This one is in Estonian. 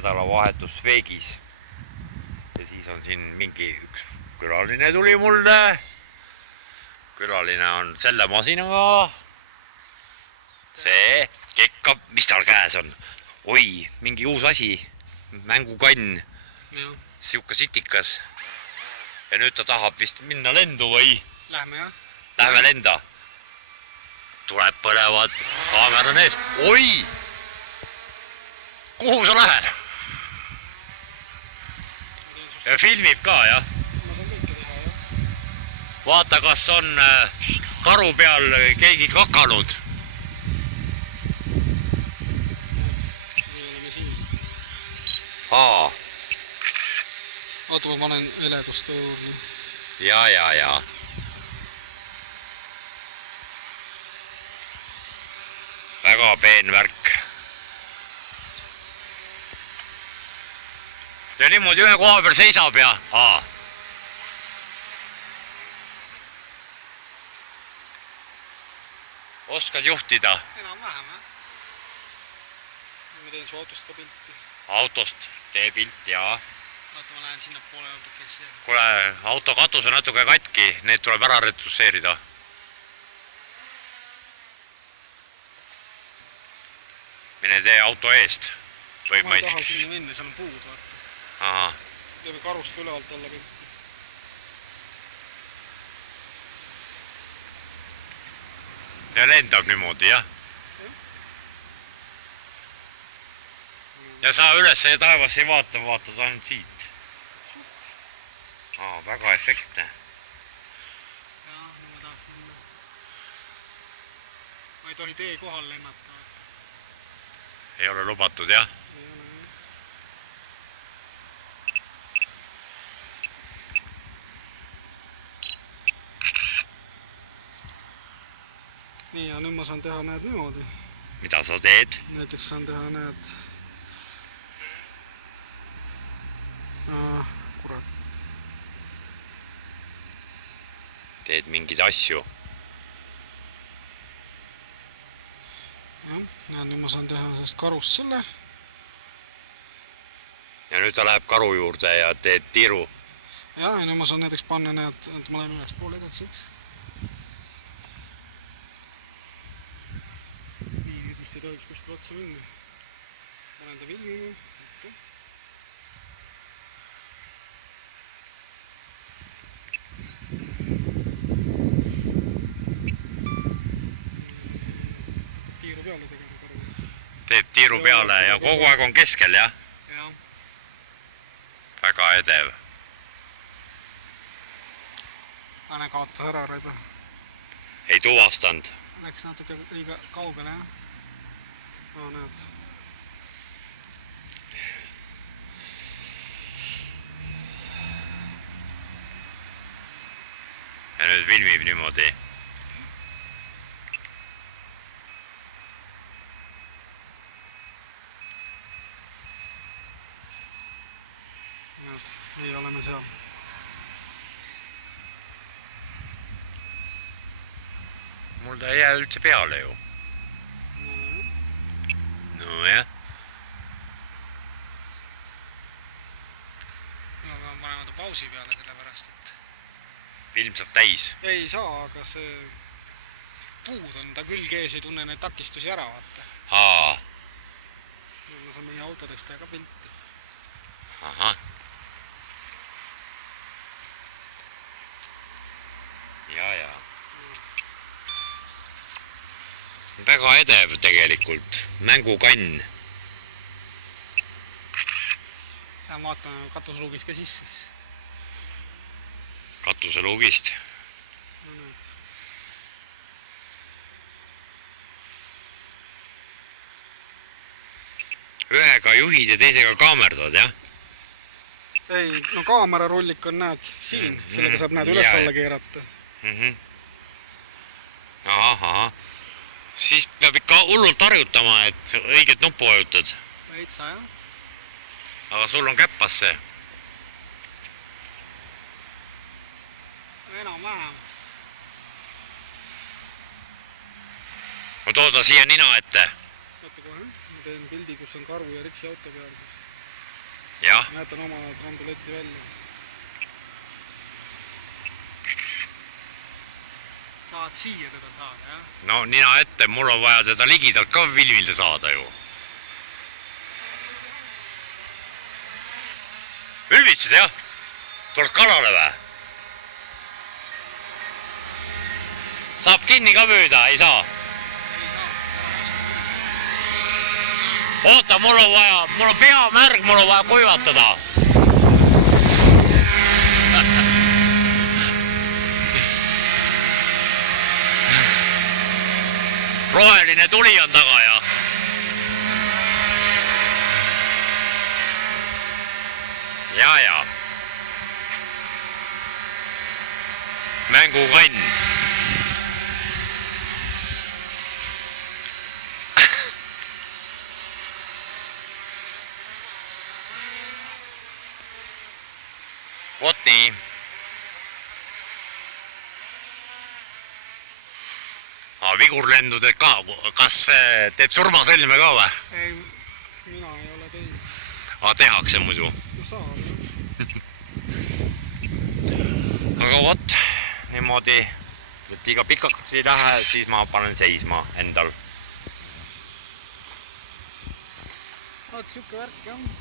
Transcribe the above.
nädalavahetus Sveegis. Ja siis on siin mingi üks külaline tuli mulle. Külaline on selle masinaga. See kekkab, mis tal käes on? Oi, mingi uus asi. Mängukann. Siuke sitikas. Ja nüüd ta tahab vist minna lendu või? Lähme jah. Lähme lenda. Tuleb põlevad. Kaamera on ees. Oi! Kuhu sa lähed? Ja filmib ka, jah? Ma saan kõike teha, jah. Vaata, kas on karu peal keegi kakanud. Nii oleme siin. Aa. Oota, ma panen eledust ka juurde. Ja. Väga peen värk. Ja niimoodi ühe koha peal seisab ja... Oskad juhtida? Enam-vähem, jah. Ma teen su autost ka pilti. Autost tee pilt, jaa. Oota, ma lähen sinna poole autokesse. Kuule, auto katus on natuke katki, need tuleb ära retusseerida. Mine tee auto eest. Ma ei taha sinna minna, seal on puud, vaata. Aha. Teeme karust ülevalt alla pilti. Ja lendab niimoodi, jah? Ja sa üles ja taevas ei vaata, vaatad ainult siit. Väga efektne. Jah, ma tahaks minna. Ma ei tohi tee kohal lennata. Ei ole lubatud, jah? Ei ole, jah. Nii, ja nüüd ma saan teha näed niimoodi. Mida sa teed? Näiteks saan teha näed... Kurat. Teed mingeid asju. Jah, nüüd ma saan teha sellest karust selle. Ja nüüd ta läheb karu juurde ja teed tiru. Ja nüüd ma saan näiteks panna näed, et ma lähen üles poole edasi, eks. Viividist ei tohiks kuskil otsa minna. Panen ta filmima. Tiiru peale tegema karu. Teed tiiru peale ja kogu aeg on keskel, jah? Jah. Väga edev. Anne kaotas ära raiba. Ei tuvastanud. Läks natuke liiga kaugele, jah. Näed. Ja nüüd filmib niimoodi. Näed, nii oleme seal. Mul ta ei jää üldse peale ju. No jah. Ma pean panema ta pausi peale sellepärast, et... Film saab täis. Ei saa, aga see... Puud on ta külg ees, ei tunne neid takistusi ära, vaata. Ma saan meie autodest teha ka pilti. Ahah. Ja. Väga edev tegelikult. Mängukann. Ja vaatame katuseluugist ka sisse. Katuseluugist. No nüüd. Ühega juhid ja teisega kaamerdad, jah? Ei, no kaamerarullik on näed siin. Sellega saab näed üles alla keerata. Ahah. Siis peab ikka hullult harjutama, et õiget nuppu vajutad. Veitsa, jah. Aga sul on käppas see. Enam-vähem. Ma tooda siia nina ette. Oota kohe, ma teen pildi, kus on karu ja Ritsi auto peal siis. jah , näitan oma trambuletti välja . tahad siia teda saada, jah ? no nina ette , mul on vaja teda ligidalt ka filmile saada ju . ülbitsid jah ? tuled kalale või ? saab kinni ka püüda , ei saa ? oota , mul on vaja , mul on peamärg , mul on vaja kuivatada . roheline tuli on taga ja . ja . mängukann . vot nii . vigurlendude ka , kas teeb surmasõlme ka või ? ei , mina ei ole teinud . tehakse muidu . no saab . aga vot , niimoodi , et liiga pikaks ei lähe , siis ma panen seisma endal . vot siuke värk jah .